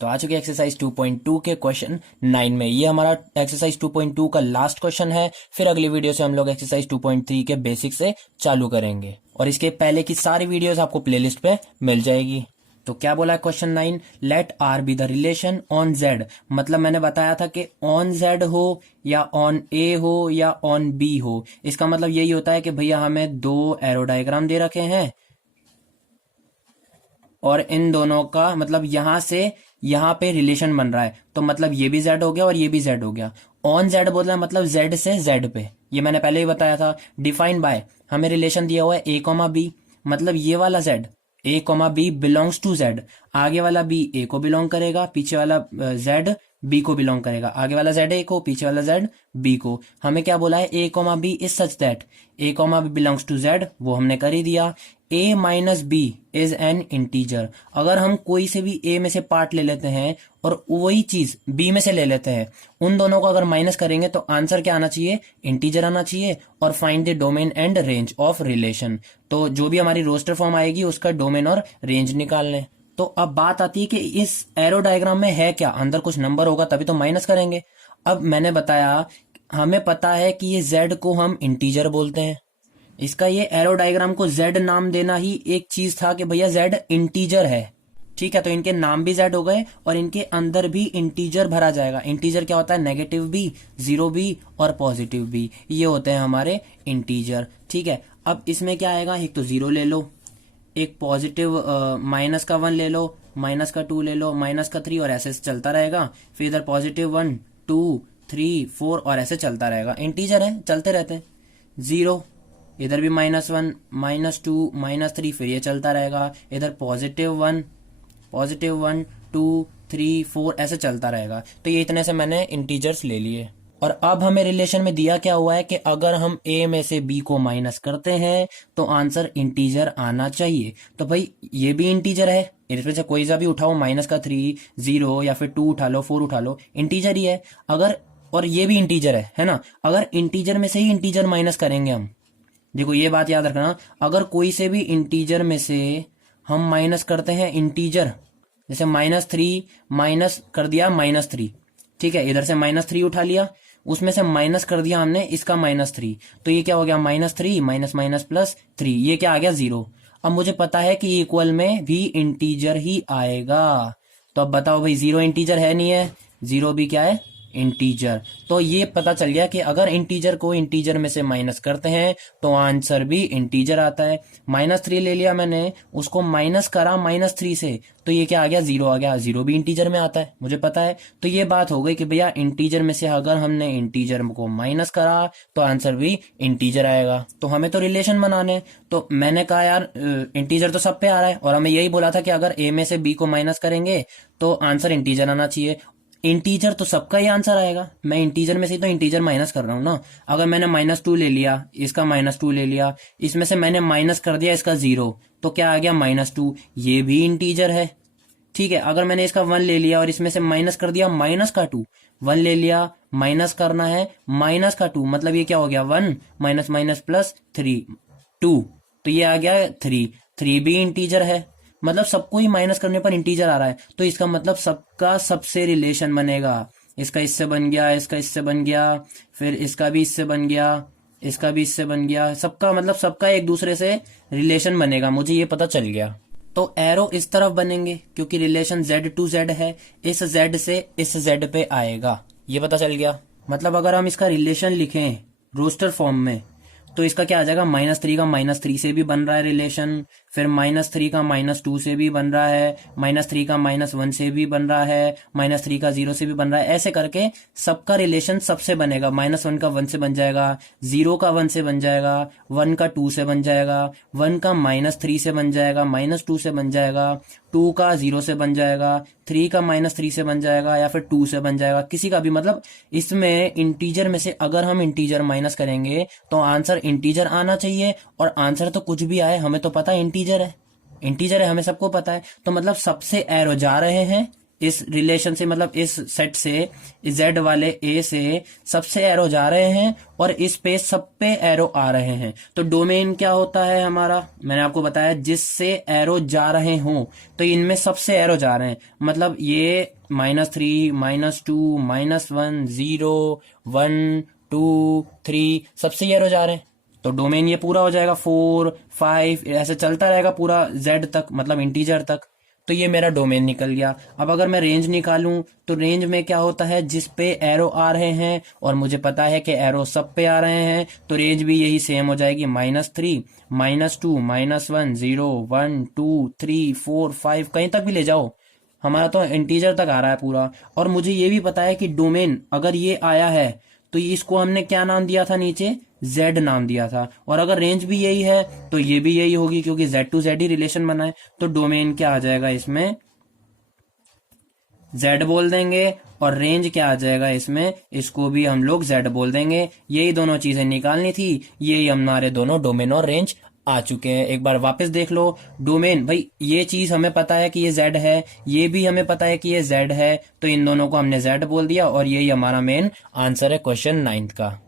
तो आ चुके एक्सरसाइज 2.2 के क्वेश्चन 9 में। ये हमारा एक्सरसाइज 2.2 का लास्ट क्वेश्चन है। फिर अगली वीडियो से हम लोग एक्सरसाइज 2.3 के बेसिक से चालू करेंगे और इसके पहले की सारी वीडियोस आपको प्लेलिस्ट पे मिल जाएगी। तो क्या बोला है question 9, let R be the relation on Z. मतलब मैंने बताया था कि ऑन जेड हो या ऑन ए हो या ऑन बी हो। इसका मतलब यही होता है कि भैया हमें दो एरो डायग्राम दे रखे हैं और इन दोनों का मतलब यहां से यहां पे रिलेशन बन रहा है, तो मतलब ये भी जेड हो गया और ये भी जेड हो गया। ऑन जेड बोल रहा है मतलब जेड से जेड पे, ये मैंने पहले ही बताया था। डिफाइन बाय, हमें रिलेशन दिया हुआ है ए कॉमा बी, मतलब ये वाला Z A comma B belongs to Z. आगे वाला बी ए को बिलोंग करेगा, पीछे वाला जेड बी को बिलोंग करेगा। आगे वाला जेड ए को, पीछे वाला जेड बी को। हमें क्या बोला है, A comma B is such that A comma B belongs to Z, वो हमने कर ही दिया। A minus B is an integer. अगर हम कोई से भी ए में से पार्ट ले लेते हैं और वही चीज बी में से ले लेते हैं, उन दोनों को अगर माइनस करेंगे तो आंसर क्या आना चाहिए, इंटीजर आना चाहिए। और find the domain and range of relation, तो जो भी हमारी रोस्टर फॉर्म आएगी उसका डोमेन और रेंज निकाल लें। तो अब बात आती है कि इस एरो डायग्राम में है क्या, अंदर कुछ नंबर होगा तभी तो माइनस करेंगे। अब मैंने बताया हमें पता है कि ये जेड को हम इंटीजर बोलते हैं। इसका ये एरो डायग्राम को जेड नाम देना ही एक चीज था कि भैया जेड इंटीजर है। ठीक है, तो इनके नाम भी जेड हो गए और इनके अंदर भी इंटीजर भरा जाएगा। इंटीजर क्या होता है, नेगेटिव भी, जीरो भी और पॉजिटिव भी, ये होते हैं हमारे इंटीजर। ठीक है, अब इसमें क्या आएगा, एक तो जीरो ले लो, एक पॉजिटिव माइनस का 1 ले लो, माइनस का 2 ले लो, माइनस का 3 और ऐसे चलता रहेगा। फिर इधर पॉजिटिव 1 2 3 4 और ऐसे चलता रहेगा। इंटीजर है, चलते रहते हैं। जीरो, इधर भी -1 -2 -3, फिर ये चलता रहेगा। इधर +1 2 3 4 ऐसे चलता रहेगा। तो ये इतने से मैंने इंटीजर्स ले लिए। और अब हमें रिलेशन में दिया क्या हुआ है कि अगर हम ए में से बी को माइनस करते हैं तो आंसर इंटीजर आना चाहिए। तो भाई ये भी इंटीजर है, इसमें से कोई सा भी उठाओ, माइनस का 3 0 या फिर 2 उठा लो, 4 उठा लो, इंटीजर ही है। अगर और ये भी इंटीजर है ना। अगर इंटीजर में से ही इंटीजर माइनस करेंगे हम, देखो ये बात याद रखना, अगर कोई से भी इंटीजर में से हम माइनस करते हैं इंटीजर, जैसे -3 माइनस कर दिया -3, ठीक है, इधर से -3 उठा लिया, उसमें से माइनस कर दिया हमने इसका -3, तो ये क्या हो गया, -3 माइनस माइनस प्लस 3, ये क्या आ गया 0। अब मुझे पता है कि इक्वल में भी इंटीजर ही आएगा। तो अब बताओ भाई, 0 इंटीजर है नहीं है, 0 भी क्या है, इंटीजर। तो ये पता चल गया कि अगर इंटीजर को इंटीजर में से माइनस करते हैं तो आंसर भी इंटीजर आता है। -3 ले लिया मैंने, उसको माइनस करा -3 से, तो ये क्या आ गया, 0 आ गया। 0 भी इंटीजर में आता है, मुझे पता है। तो ये बात हो गई कि भैया इंटीजर में से अगर हमने इंटीजर को माइनस करा तो आंसर भी इंटीजर आएगा। तो हमें तो रिलेशन बनाने, तो मैंने कहा यार इंटीजर तो सब पे आ रहा है और हमें यही बोला था कि अगर ए में से बी को माइनस करेंगे तो आंसर इंटीजर आना चाहिए। इंटीजर तो सबका ही आंसर आएगा, मैं इंटीजर में से तो इंटीजर माइनस कर रहा हूं ना। अगर मैंने -2 ले लिया, इसका -2 ले लिया, इसमें से मैंने माइनस कर दिया इसका 0, तो क्या आ गया, -2, ये भी इंटीजर है। ठीक है, अगर मैंने इसका 1 ले लिया और इसमें से माइनस कर दिया माइनस का 2, 1 ले लिया, माइनस करना है माइनस का 2, मतलब ये क्या हो गया, 1 माइनस माइनस प्लस 3 2, तो ये आ गया 3 भी इंटीजर है। मतलब सबको ही माइनस करने पर इंटीजर आ रहा है, तो इसका मतलब सबका सबसे रिलेशन बनेगा। इसका इससे बन गया, इसका इससे बन गया, फिर इसका भी इससे बन गया, इसका भी इससे बन गया, सबका मतलब सबका एक दूसरे से रिलेशन बनेगा, मुझे ये पता चल गया। तो एरो इस तरफ बनेंगे क्योंकि रिलेशन Z टू Z है, इस Z से इस Z पे आएगा, ये पता चल गया। मतलब अगर हम इसका रिलेशन लिखें रोस्टर फॉर्म में तो इसका क्या आ जाएगा, -3 का -3 से भी बन रहा है रिलेशन, फिर -3 का -2 से भी बन रहा है, -3 का -1 से भी बन रहा है, -3 का 0 से भी बन रहा है। ऐसे करके सबका रिलेशन सबसे बनेगा। -1 का 1 से बन जाएगा, 0 का 1 से बन जाएगा, 1 का 2 से बन जाएगा, 1 का -3 से बन जाएगा, -2 से बन जाएगा, 2 का 0 से बन जाएगा, 3 का -3 से बन जाएगा, या फिर 2 से बन जाएगा, किसी का भी। मतलब इसमें इंटीजर में से अगर हम इंटीजर माइनस करेंगे तो आंसर इंटीजर आना चाहिए। और आंसर तो कुछ भी आए, हमें तो पता है इंटीजर है, इंटीजर है, हमें सबको पता है। तो मतलब सबसे एरो जा रहे हैं इस रिलेशन से मतलब इस सेट से जेड वाले ए से सबसे एरो जा रहे हैं और इस पे सब पे एरो आ रहे हैं। तो डोमेन क्या होता है हमारा, मैंने आपको बताया जिससे एरो जा रहे हों, तो इनमें सबसे एरो जा रहे हैं, मतलब ये -3 -2 -1 0 1 2 3 सबसे एरो जा रहे हैं। तो डोमेन ये पूरा हो जाएगा 4 5 ऐसे चलता रहेगा पूरा जेड तक, मतलब इंटीजर तक। तो ये मेरा डोमेन निकल गया। अब अगर मैं रेंज निकालूं तो रेंज में क्या होता है, जिस पे एरो आ रहे हैं और मुझे पता है कि एरो सब पे आ रहे हैं, तो रेंज भी यही सेम हो जाएगी, -3 -2 -1 0 1 2 3 4 5 कहीं तक भी ले जाओ, हमारा तो इंटीजर तक आ रहा है पूरा। और मुझे ये भी पता है कि डोमेन अगर ये आया है तो इसको हमने क्या नाम दिया था, नीचे z नाम दिया था, और अगर रेंज भी यही है तो ये भी यही होगी, क्योंकि z टू z ही रिलेशन बना है। तो डोमेन क्या आ जाएगा इसमें, z बोल देंगे, और रेंज क्या आ जाएगा इसमें, इसको भी हम लोग z बोल देंगे। यही दोनों चीजें निकालनी थी, यही हमारे दोनों डोमेन और रेंज आ चुके हैं। एक बार वापस देख लो, डोमेन भाई ये चीज हमें पता है कि ये z है, ये भी हमें पता है कि ये z है, तो इन दोनों को हमने z बोल दिया, और यही हमारा मेन आंसर है क्वेश्चन 9 का।